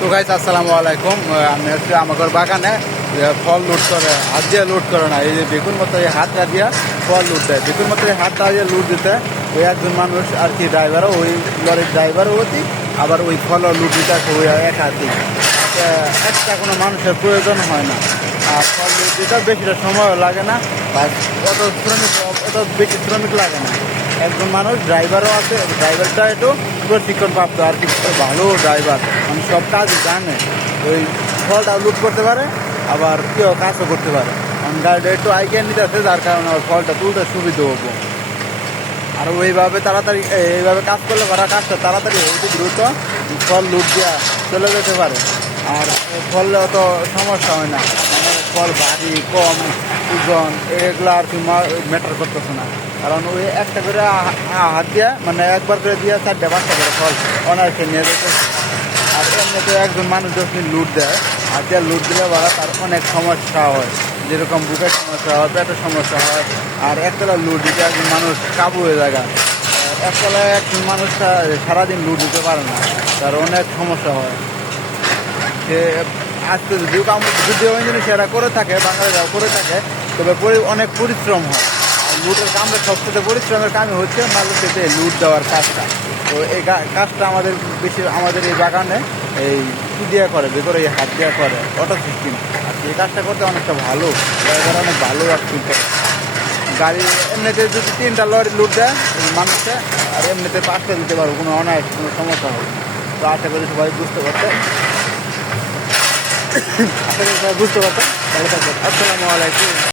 তো গাইস আসসালামু আলাইকুম। আমি হচ্ছে আমার বাগানে ফল লুট করে, হাত দিয়ে লুট করে না, এই যে বেগুন মতো এই হাতটা দিয়ে ফল লুট দেয়। বেগুন মতো এই হাতটা দিয়ে লুট দিতে ওই একজন মানুষ আর কি, ড্রাইভারও, ওই লরির ড্রাইভারও অতি, আবার ওই ফলও লুট দিতে ওই এক হাতেই। একটা কোনো মানুষের প্রয়োজন হয় না। আর ফল লুট দিতে বেশিটা সময় লাগে না, বা অত বেশি শ্রমিক লাগে না। একজন মানুষ ড্রাইভারও আছে, ড্রাইভারটা একটু প্রশিক্ষণ প্রাপ্ত আর কি, ভালো ড্রাইভার, মানে সব কাজই জানে। ওই ফলটা লুট করতে পারে, আবার কেউ কাজও করতে পারে। কারণ গাড়িটা একটু আইকিয়ে নিতে আছে, যার কারণে ওর ফলটা তুলতে সুবিধা হবো। আর ওইভাবে তাড়াতাড়ি এইভাবে কাজ করলে ওরা কাজটা তাড়াতাড়ি হইতে দ্রুত ফল লুট দেওয়া চলে যেতে পারে। আর ফলে অত সমস্যা হয় না, মানে ফল ভারী কম ওজন এগুলো আর কি ম্যাটার করতেছে না। কারণ ওই একটা করে হাত দিয়া, মানে একবার করে দিয়ে 4-5টা করে ফল অনায়াসে নিয়ে যেতে। আর এমনিতে একজন মানুষ যখন লুট দেয়, হাত দিয়ে লুট দিলে ওরা তার অনেক সমস্যা হয়, যেরকম বুকের সমস্যা হয়, পেটের সমস্যা হয়। আর একতলা লুট দিতে একজন মানুষ কাবু হয়ে যায়। একতলায় একজন মানুষ সারাদিন লুট দিতে পারে না, তার অনেক সমস্যা হয়। সে আজকে যদিও ওই জিনিস এরা করে থাকে, বাঙালিরা করে থাকে, তবে অনেক পরিশ্রম হয়। আর লুটের কামটা সবচেয়ে পরিশ্রমের কামই হচ্ছে মানুষকে লুট দেওয়ার কাজটা। তো এই কাজটা আমাদের এই বাগানে এই কি দিয়ে করে, যে করে এই হাত দিয়ে করে, অটো সিস্টেম। আর এই কাজটা করতে অনেকটা ভালো, ড্রাইভার অনেক ভালো অ্যাক্টিং করে। গাড়ি এমনিতে যদি 3টা লরি লুট দেয় মানুষকে, আর এমনিতে 5টা দিতে পারবো, কোনো অনায়াস কোনো সমস্যা হবে। তো আশা করি সবাই বুঝতে পারছে, আশা করি সবাই বুঝতে পারছেন। ভালো থাকবেন। আসসালামু আলাইকুম।